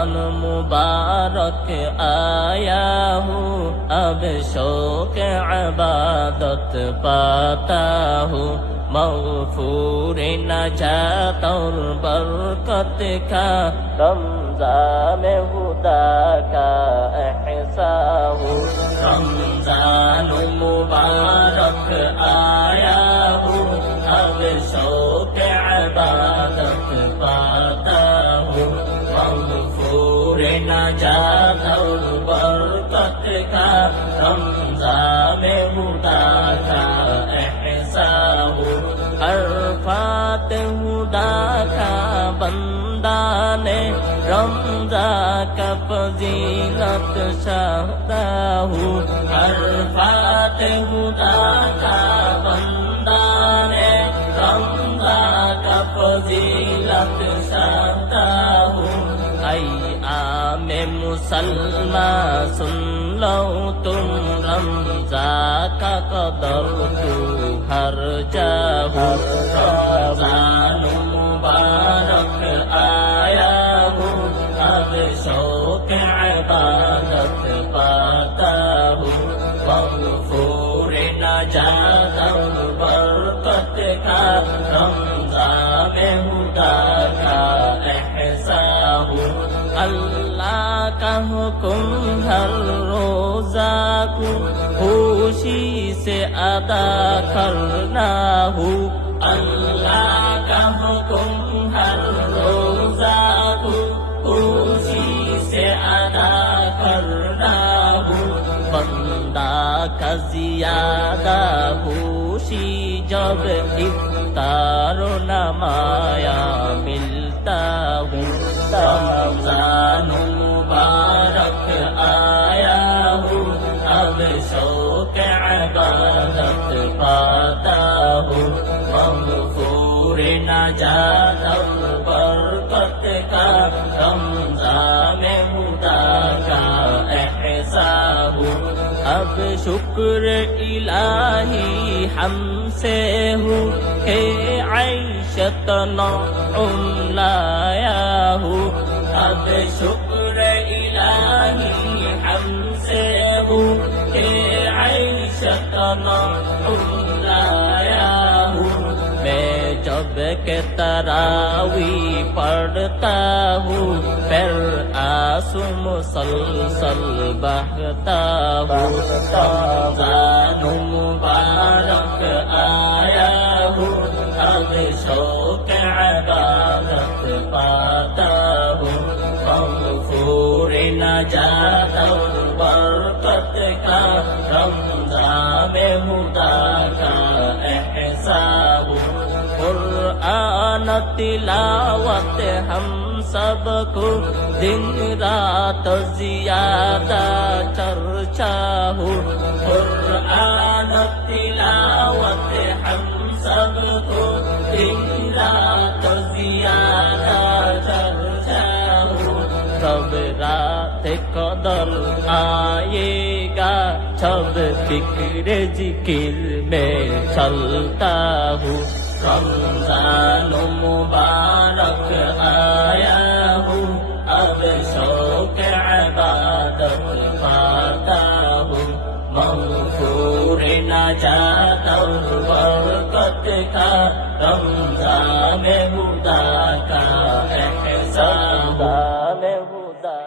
رمضان مبارک آیا ہوں، اب شوق عبادت پاتا ہوں، مغفور نجات اور برکت کا رمضان خدا کا احسان ہوں۔ رمضان مبارک آیا ہوں، اب شوق عبادت پاتا ہوں، مغفور نجات اور برکت کا رمضان خدا کا احسان ہوں۔ عرفات خدا کا بندہ نے رمضان کا فضیلت چاہتا ہوں، عرفات خدا کا بندہ نے رمضان کا فضیلت چاہتا ہوں۔ ایام مسلمان سن لو تم، رمضان کا قدر تو ہر جگہ، رمضان مبارک آیا ہوں، اب شوق عبادت پاتا ہوں، مغفور نجات اور برکت کا رمضان خدا کا احسان ہوں۔ اللہ کا حکم ہر روزہ کو خوشی سے ادا کرنا ہو، اللہ کا حکم ہر روزہ کو خوشی سے ادا کرنا ہو، بندہ کا زیادہ خوشی جب افطار و نمایا ملتا ہوں۔ رمضان مبارک آیا ہوں، اب شوق عبادت پاتا ہوں، مغفور نجات اور برکت کا رمضان خدا کا احسان ہوں۔ اب شکر الہی ہم سے ہوں کہ عیشت نعم لایا ہوں، اب شکر الہی ہم سے ہوں کہ عیشت نعم لایا ہوں۔ میں جب کہ تراویح پڑھتا ہوں، پھر آنسو مسلسل بہتا ہوں، رمضان مبارک آیا ہوں، اب شوق عبادت پاتا ہوں، مغفور نجات اور برکت کا رمضان خدا کا احسان ہوں۔ قرآن تلاوت ہم سب کو دن رات زیادہ چرچا ہو، قرآن تلاوت ہم سب کو دن رات زیادہ چرچا ہو۔ سب رات قدر آئے گا سب فکر ذکر میں چلتا ہوں، رمضان مبارک آیا ہوں، اب شوق عبادت پاتا ہوں، مغفور نجات اور برکت کا رمضان خدا کا احسان، رمضان خدا